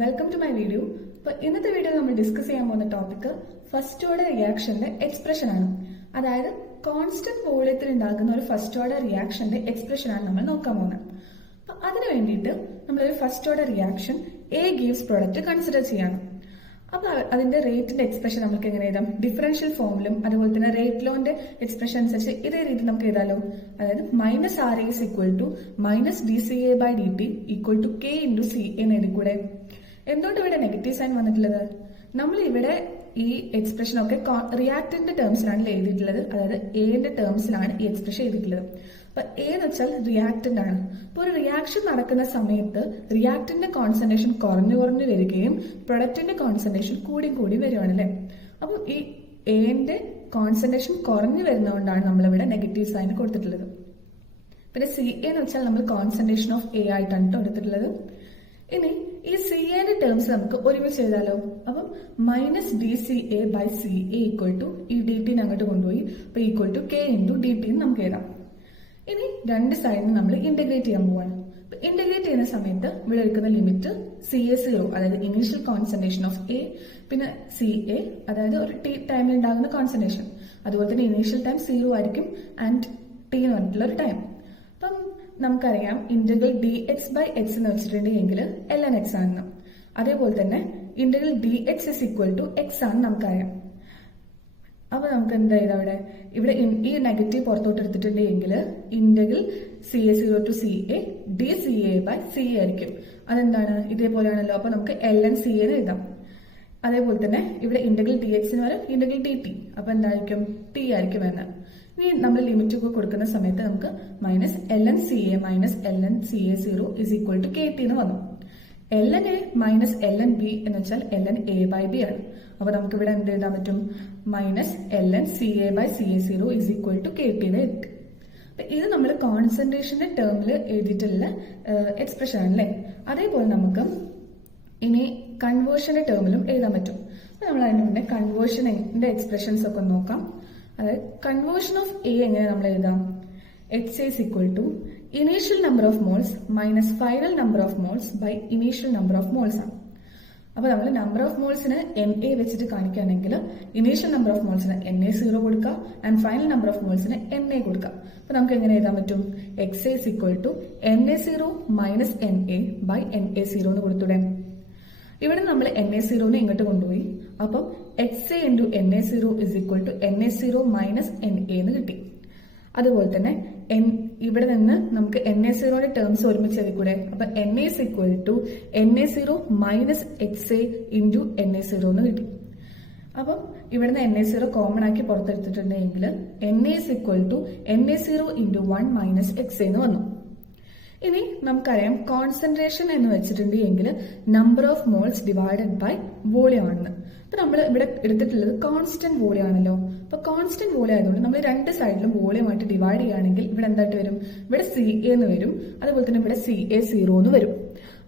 Welcome to my video. അപ്പോൾ ഇന്നത്തെ വീഡിയോയിൽ നമ്മൾ ഡിസ്കസ് ചെയ്യാൻ പോകുന്ന ടോപ്പിക് ഫസ്റ്റ് ഓർഡർ റിയാക്ഷന്റെ എക്സ്പ്രഷൻ ആണ്. അതായത് കോൺസ്റ്റന്റ് വോളിയത്തിൽ ഉണ്ടാകുന്ന ഒരു ഫസ്റ്റ് ഓർഡർ റിയാക്ഷന്റെ എക്സ്പ്രഷൻ ആണ് നമ്മൾ നോക്കാൻ പോകുന്നത്. അപ്പൊ അതിനു വേണ്ടിയിട്ട് നമ്മളൊരു first order reaction A gives product consider ചെയ്യണം. അപ്പൊ അതിന്റെ റേറ്റിന്റെ എക്സ്പ്രഷൻ നമുക്ക് എങ്ങനെ എഴുതാം? ഡിഫറൻഷ്യൽ ഫോമിലും അതുപോലെ തന്നെ റേറ്റ് ലോന്റെ എക്സ്പ്രഷൻ അനുസരിച്ച് ഇതേ രീതി നമുക്ക് എഴുതാലോ. അതായത് minus R A is equal to minus D C A by D T equal to K into C എന്ന് എഴുതിക്കൂടെ? എന്തുകൊണ്ട് ഇവിടെ നെഗറ്റീവ് സൈൻ വന്നിട്ടുള്ളത്? നമ്മൾ ഇവിടെ ഈ എക്സ്പ്രഷൻ ഒക്കെ റിയാക്ടറിന്റെ ടേംസിലാണ് എഴുതിയിട്ടുള്ളത്. അതായത് എന്റെ ടേംസിലാണ് ഈ എക്സ്പ്രഷൻ എഴുതിയിട്ടുള്ളത്. അപ്പൊ എ എന്ന് വെച്ചാൽ റിയാക്ടന്റ് ആണ്. അപ്പൊ ഒരു റിയാക്ഷൻ നടക്കുന്ന സമയത്ത് റിയാക്ടന്റിന്റെ കോൺസെൻട്രേഷൻ കുറഞ്ഞു വരികയും പ്രൊഡക്റ്റിന്റെ കോൺസെൻട്രേഷൻ കൂടി വരികയാണല്ലേ. അപ്പൊ ഈ എന്റെ കോൺസെൻട്രേഷൻ കുറഞ്ഞു വരുന്നതുകൊണ്ടാണ് നമ്മളിവിടെ നെഗറ്റീവ് സൈൻ കൊടുത്തിട്ടുള്ളത്. പിന്നെ സി എ എന്ന് വെച്ചാൽ നമ്മൾ കോൺസെൻട്രേഷൻ ഓഫ് എ ആയിട്ടാണ് എടുത്തിട്ടുള്ളത്. ഇനി ഈ സി എന്റെ ടേംസ് നമുക്ക് ഒരുമിച്ച് എഴുതാലോ. അപ്പം minus D C A by C A equal to ഈ ഡി ടിനെ അങ്ങോട്ട് കൊണ്ടുപോയി അപ്പൊ equal to K into D T നമുക്ക് എഴുതാം. ഇനി രണ്ട് സൈഡിന് നമ്മൾ ഇന്റഗ്രേറ്റ് ചെയ്യാൻ പോവാണ്. ഇന്റഗ്രേറ്റ് ചെയ്യുന്ന സമയത്ത് ഇവിടെ എടുക്കുന്ന ലിമിറ്റ് സി എ സീറോ, അതായത് ഇനീഷ്യൽ കോൺസെൻട്രേഷൻ ഓഫ് എ, പിന്നെ സി എ അതായത് ഒരു ടി ടൈമിൽ ഉണ്ടാകുന്ന കോൺസെൻട്രേഷൻ, അതുപോലെ തന്നെ ഇനീഷ്യൽ ടൈം സീറോ ആയിരിക്കും ആൻഡ് ടി എന്ന് പറഞ്ഞിട്ടുള്ള ഒരു ടൈം. അപ്പം നമുക്കറിയാം integral D X by X എന്ന് വെച്ചിട്ടുണ്ടെങ്കിൽ എൽ എൻ എക്സ് ആണെന്ന്. അതേപോലെ തന്നെ integral D X is equal to X ആണെന്ന് നമുക്കറിയാം. അപ്പൊ നമുക്ക് എന്താ ചെയ്താൽ ഇവിടെ ഈ നെഗറ്റീവ് പുറത്തോട്ട് എടുത്തിട്ടുണ്ടെങ്കിൽ integral C A zero to C A D C A by C A ആയിരിക്കും. അതെന്താണ്? ഇതേപോലെയാണല്ലോ. അപ്പൊ നമുക്ക് എൽ എൻ സി എന്ന് എഴുതാം. അതേപോലെ തന്നെ ഇവിടെ ഇന്റഗ്രൽ ഡി എക്സിന് വരെ ഇന്റഗ്രൽ ഡി ടി, അപ്പൊ എന്തായിരിക്കും? ടി ആയിരിക്കും എന്ന്. ഇനി നമ്മൾ ലിമിറ്റ് ഒക്കെ കൊടുക്കുന്ന സമയത്ത് നമുക്ക് minus L N C A minus L N C A zero is equal to K T എന്ന് വന്നു. L N A minus L N B എന്ന് വെച്ചാൽ L N A by B ആണ്. അപ്പൊ നമുക്ക് ഇവിടെ എന്ത് എഴുതാൻ പറ്റും? Minus L N C A by C A zero is equal to K T എന്ന് എഴുതി. അപ്പൊ ഇത് നമ്മൾ കോൺസെൻട്രേഷന്റെ ടേമിൽ എഴുതിയിട്ടുള്ള എക്സ്പ്രഷൻ ആണല്ലേ. അതേപോലെ നമുക്ക് ഇനി കൺവേർഷന്റെ ടേമിലും എഴുതാൻ പറ്റും. അപ്പൊ നമ്മൾ അതിന് മുന്നേ കൺവേർഷന്റെ എക്സ്പ്രഷൻസ് ഒക്കെ നോക്കാം. അതായത് കൺവേർഷൻ ഓഫ് എ എങ്ങനെ നമ്മൾ എഴുതാം? H is equal to initial number of moles minus final number of moles by initial number of moles ആണ്. അപ്പൊ നമ്മൾ നമ്പർ ഓഫ് മോൾസിന് എൻ എ വെച്ചിട്ട് കാണിക്കുകയാണെങ്കിൽ ഇനീഷ്യൽ നമ്പർ ഓഫ് മോൾസിന് എൻ എ സീറോ കൊടുക്കുക ആൻഡ് ഫൈനൽ നമ്പർ ഓഫ് മോൾസിന് N A കൊടുക്കുക. അപ്പൊ നമുക്ക് എങ്ങനെ എഴുതാൻ പറ്റും? X is equal to N A zero minus N A by N A zero എന്ന് കൊടുത്തൂടെ? ഇവിടെ നമ്മൾ എൻ എ സീറോനെ ഇങ്ങോട്ട് കൊണ്ടുപോയി. അപ്പം X A into N A zero is equal to N A zero minus N A എന്ന് കിട്ടി. അതുപോലെ തന്നെ ഇവിടെ നിന്ന് നമുക്ക് എൻ എ സീറോയുടെ ടേംസ് ഒരുമിച്ച് എഴുതിക്കൂടെ? അപ്പൊ N A is equal to N A zero minus X A into N A zero എന്ന് കിട്ടി. അപ്പം ഇവിടുന്ന് എൻ എ സീറോ കോമൺ ആക്കി പുറത്തെടുത്തിട്ടുണ്ടെങ്കിൽ N A is equal to N A zero into one minus X എന്ന് വന്നു. ഇനി നമുക്കറിയാം കോൺസെൻട്രേഷൻ എന്ന് വെച്ചിട്ടുണ്ടെങ്കിൽ number of moles divided by volume ആണെന്ന്. അപ്പൊ നമ്മൾ ഇവിടെ എടുത്തിട്ടുള്ളത് കോൺസ്റ്റന്റ് വോളിയം ആണല്ലോ. അപ്പൊ കോൺസ്റ്റന്റ് വോളിയം ആയതുകൊണ്ട് നമ്മൾ രണ്ട് സൈഡിലും വോളിയമായിട്ട് ഡിവൈഡ് ചെയ്യുകയാണെങ്കിൽ ഇവിടെ എന്തായിട്ട് വരും? ഇവിടെ സി എ എന്ന് വരും. അതുപോലെ തന്നെ ഇവിടെ സി എ സീറോ എന്ന് വരും.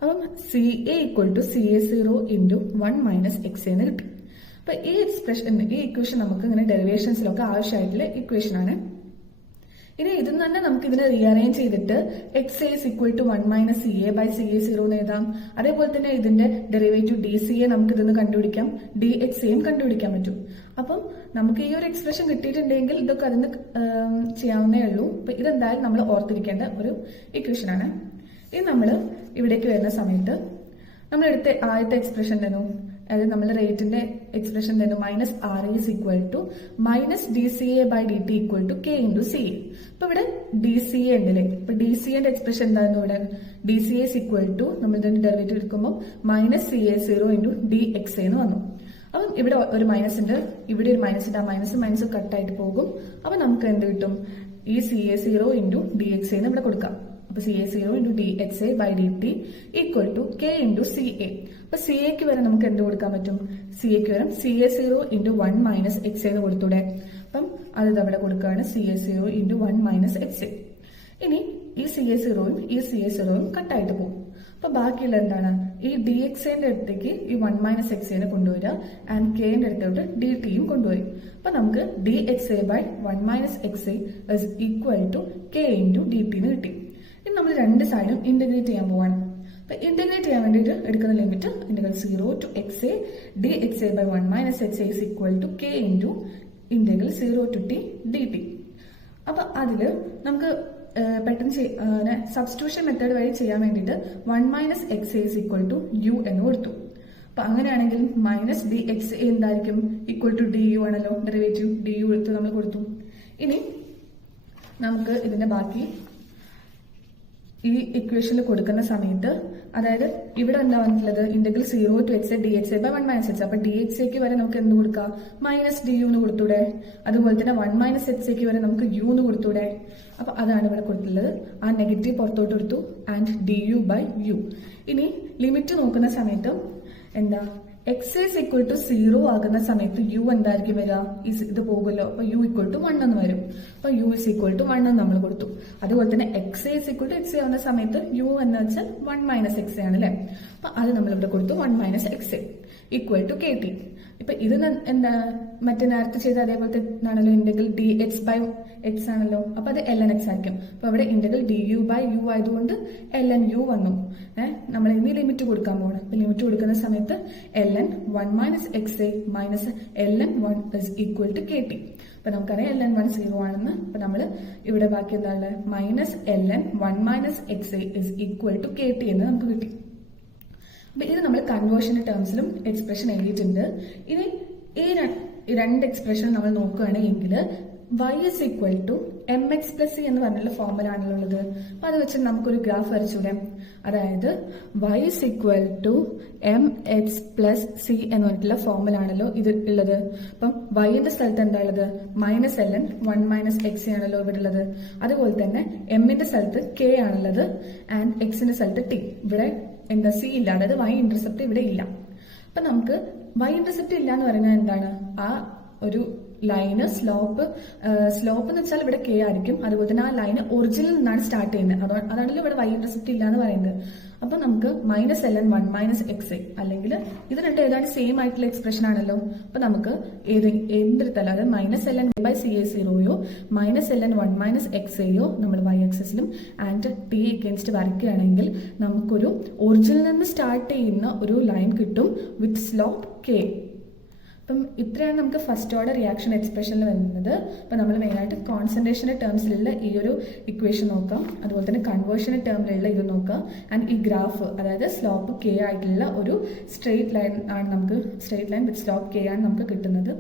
അപ്പം C A equal to C A zero into one minus X എന്ന് കിട്ടി. അപ്പൊ ഈ ഇക്വേഷൻ നമുക്ക് ഇങ്ങനെ ഡെറിവേഷൻസിലൊക്കെ ആവശ്യമായിട്ടുള്ള ഇക്വേഷൻ ആണ്. ഇനി ഇതിൽ തന്നെ നമുക്ക് ഇതിനെ റീഅറേഞ്ച് ചെയ്തിട്ട് X A is equal to one minus C A by C A zero എന്ന് എഴുതാം. അതേപോലെ തന്നെ ഇതിന്റെ ഡെറിവേറ്റീവ് ഡി സി എ നമുക്ക് ഇതിന്ന് കണ്ടുപിടിക്കാം, ഡി എക്സ് എയും കണ്ടുപിടിക്കാൻ പറ്റും. അപ്പം നമുക്ക് ഈ ഒരു എക്സ്പ്രഷൻ കിട്ടിയിട്ടുണ്ടെങ്കിൽ ഇതൊക്കെ അതിന് ചെയ്യാവുന്നേ ഉള്ളൂ. അപ്പൊ ഇതെന്തായാലും നമ്മൾ ഓർത്തിരിക്കേണ്ട ഒരു ഇക്വേഷൻ ആണ്. ഇനി നമ്മൾ ഇവിടേക്ക് വരുന്ന സമയത്ത് നമ്മൾ എടുത്ത ആദ്യത്തെ എക്സ്പ്രഷൻ തന്നു, അതായത് നമ്മുടെ റേറ്റിന്റെ എക്സ്പ്രഷൻ തന്നു minus R A is equal to minus D C A by D T equal to K into C A. അപ്പൊ ഇവിടെ ഡി സി എ ഉണ്ടല്ലേ. ഇപ്പൊ ഡി സി എന്റെ എക്സ്പ്രഷൻ എന്തായിരുന്നു? ഇവിടെ D C A is equal to നമ്മൾ ഇതിന്റെ derivative എടുക്കുമ്പോൾ minus C A zero into D X എന്ന് വന്നു. അപ്പം ഇവിടെ ഒരു മൈനസ് ഉണ്ട്, ഇവിടെ ഒരു മൈനസ് ഉണ്ട്. ആ മൈനസ് കട്ടായിട്ട് പോകും. അപ്പൊ നമുക്ക് എന്ത് കിട്ടും? ഈ C A zero into D X എന്ന് ഇവിടെ കൊടുക്കാം. അപ്പൊ C A zero into D X A by D T equal to K into C A. അപ്പൊ സി എക്ക് വരെ നമുക്ക് എന്ത് കൊടുക്കാൻ പറ്റും? സി എക്ക് വരെ C A zero into one minus X എന്ന് കൊടുത്തൂടെ? അപ്പം അത് അവിടെ കൊടുക്കുകയാണ് C A zero into one minus X A. ഇനി ഈ സി എ സീറോയും ഈ സി എ സീറോയും കട്ടായിട്ട് പോകും. അപ്പൊ ബാക്കിയുള്ള എന്താണ്? ഈ ഡി എക്സിന്റെ അടുത്തേക്ക് ഈ വൺ മൈനസ് എക്സിനെ കൊണ്ടുവരിക ആൻഡ് കെന്റെ അടുത്തോട്ട് ഡി ടിയും കൊണ്ടുപോയി. അപ്പൊ നമുക്ക് D X A by one minus X A equal to K into D T എന്ന് കിട്ടി. ഇനി നമ്മൾ രണ്ട് സൈഡും ഇന്റഗ്രേറ്റ് ചെയ്യാൻ പോവാണ്. അപ്പോൾ ഇന്റഗ്രേറ്റ് ചെയ്യാൻ വേണ്ടിയിട്ട് എടുക്കുന്ന limit integral 0 to xa dxa by 1 minus xa is equal to k into integral 0 to t dt. അപ്പോൾ അതിൽ നമുക്ക് പെട്ടെന്ന് സബ്സ്റ്റിറ്റ്യൂഷൻ മെത്തേഡ് വഴി ചെയ്യാൻ വേണ്ടിയിട്ട് 1 minus xa is equal to u എന്ന് കൊടുത്തു. അപ്പൊ അങ്ങനെയാണെങ്കിൽ മൈനസ് ഡി എക്സ് എന്തായിരിക്കും? ഈക്വൽ ടു ഡി യു ആണല്ലോ, ഡെറിവേറ്റീവ് ഡി യു എടുത്ത് നമ്മൾ കൊടുത്തു. ഇനി നമുക്ക് ഇതിന്റെ ബാക്കി ഈ ഇക്വേഷനിൽ കൊടുക്കുന്ന സമയത്ത്, അതായത് ഇവിടെ എന്താ വന്നിട്ടുള്ളത്? Integral 0 to x dxa by 1 minus x. അപ്പൊ dxക്ക് വരെ നമുക്ക് എന്ത് കൊടുക്കാം? മൈനസ് ഡി യു എന്ന് കൊടുത്തൂടെ? അതുപോലെ തന്നെ 1 minus xക്ക് വരെ നമുക്ക് യു എന്ന് കൊടുത്തൂടെ? അപ്പൊ അതാണ് ഇവിടെ കൊടുത്തുള്ളത്. ആ നെഗറ്റീവ് പുറത്തോട്ട് എടുത്തു and D U by U. ഇനി ലിമിറ്റ് നോക്കുന്ന സമയത്ത് എന്താ? എക്സ് ഈസ് ഈക്വൽ ടു 0 ആകുന്ന സമയത്ത് യു എന്തായിരിക്കും വരിക? ഇത് പോകുമല്ലോ, അപ്പൊ യു ഈക്വൽ ടു 1 എന്ന് വരും. അപ്പൊ യു ഇസ് ഈക്വൽ ടു 1 എന്ന് നമ്മൾ കൊടുത്തു. അതുപോലെ തന്നെ X is equal to X ആവുന്ന സമയത്ത് യു എന്ന് വെച്ചാൽ 1 മൈനസ് എക്സ് ആണ് അല്ലെ. അപ്പൊ അത് നമ്മൾ ഇവിടെ കൊടുത്തു 1 minus X equal to K T. ഇപ്പൊ ഇത് എന്താ മറ്റേ നേരത്തെ ചെയ്ത അതേപോലത്തെ ആണല്ലോ, integral D X by X ആണല്ലോ. അപ്പൊ അത് എൽ എൻ എക്സ് ആയിരിക്കും. അപ്പൊ ഇവിടെ integral D U by U ആയതുകൊണ്ട് എൽ എൻ യു വന്നു. നമ്മൾ ഇനി ലിമിറ്റ് കൊടുക്കാൻ പോകണം. അപ്പൊ ലിമിറ്റ് കൊടുക്കുന്ന സമയത്ത് L N 1 minus X A minus L N 1 is equal to K T. അപ്പൊ നമുക്കറിയാം എൽ എൻ 1 0 ആണെന്ന്. അപ്പൊ നമ്മൾ ഇവിടെ ബാക്കി എന്താണ്? Minus L N 1 minus X A is equal to K T എന്ന് നമുക്ക് കിട്ടി. അപ്പൊ ഇത് നമ്മൾ കൺവേർഷന്റെ ടേംസിലും എക്സ്പ്രഷൻ എഴുതിയിട്ടുണ്ട്. ഇനി ഈ രണ്ട് എക്സ്പ്രഷൻ നമ്മൾ നോക്കുകയാണെങ്കിൽ y is equal to mx plus c എന്ന് പറഞ്ഞുള്ള ഫോർമുല ആണുള്ളത്. അപ്പൊ അത് വെച്ച് നമുക്കൊരു ഗ്രാഫ് വരച്ചൂടെ? അതായത് y is equal to mx plus c എന്ന് പറഞ്ഞിട്ടുള്ള ഫോർമുല ആണല്ലോ ഇത് ഉള്ളത്. അപ്പം yന്റെ സ്ഥലത്ത് എന്താ ഉള്ളത്? Minus L N 1 minus X ആണല്ലോ ഇവിടെ ഉള്ളത്. അതുപോലെ തന്നെ എമ്മിന്റെ സ്ഥലത്ത് k ആണുള്ളത് ആൻഡ് എക്സിന്റെ സ്ഥലത്ത് ടി. ഇവിടെ എന്താ സി ഇല്ല, അതായത് y ഇന്റർസെപ്റ്റ് ഇവിടെ ഇല്ല. അപ്പൊ നമുക്ക് y ഇന്റർസെപ്റ്റ് ഇല്ല എന്ന് പറയുന്നത് എന്താണ്? ആ ഒരു ലൈന് സ്ലോപ്പ് എന്ന് വെച്ചാൽ ഇവിടെ കെ ആയിരിക്കും. അതുപോലെ തന്നെ ആ ലൈന് ഒറിജിനിൽ നിന്നാണ് സ്റ്റാർട്ട് ചെയ്യുന്നത്. അതാണല്ലോ ഇവിടെ y ഇന്റർസെപ്റ്റ് ഇല്ല എന്ന് പറയുന്നത്. അപ്പൊ നമുക്ക് minus L N 1 minus X അല്ലെങ്കിൽ ഇത് രണ്ടും ഏതാണ്ട് സെയിം ആയിട്ടുള്ള എക്സ്പ്രഷൻ ആണല്ലോ. അപ്പൊ നമുക്ക് എന്തെടുത്താലും അതായത് minus L N by C A സീറോയോ minus L N 1 minus X എയോ നമ്മൾ y ആക്സിസിലും ആൻഡ് ടി എഗെയിൻസ്റ്റ് വരയ്ക്കുകയാണെങ്കിൽ നമുക്കൊരു ഒറിജിനിൽ നിന്ന് സ്റ്റാർട്ട് ചെയ്യുന്ന ഒരു ലൈൻ കിട്ടും വിത്ത് സ്ലോപ്പ് കെ. അപ്പം ഇത്രയാണ് നമുക്ക് ഫസ്റ്റ് ഓർഡർ റിയാക്ഷൻ എക്സ്പ്രഷനിൽ വരുന്നത്. അപ്പം നമ്മൾ മെയിനായിട്ട് കോൺസെൻട്രേഷൻ്റെ ടേംസിലുള്ള ഈ ഒരു ഇക്വേഷൻ നോക്കാം, അതുപോലെ തന്നെ കൺവേർഷൻ്റെ ടേമിലുള്ള ഇത് നോക്കാം. ആൻഡ് ഈ ഗ്രാഫ് അതായത് സ്ലോപ്പ് കെ ആയിട്ടുള്ള ഒരു സ്ട്രെയിറ്റ് ലൈൻ ആണ് നമുക്ക്, straight line with slope K ആണ് നമുക്ക് കിട്ടുന്നത്.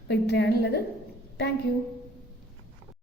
അപ്പോൾ ഇത്രയാണുള്ളത്. Thank you.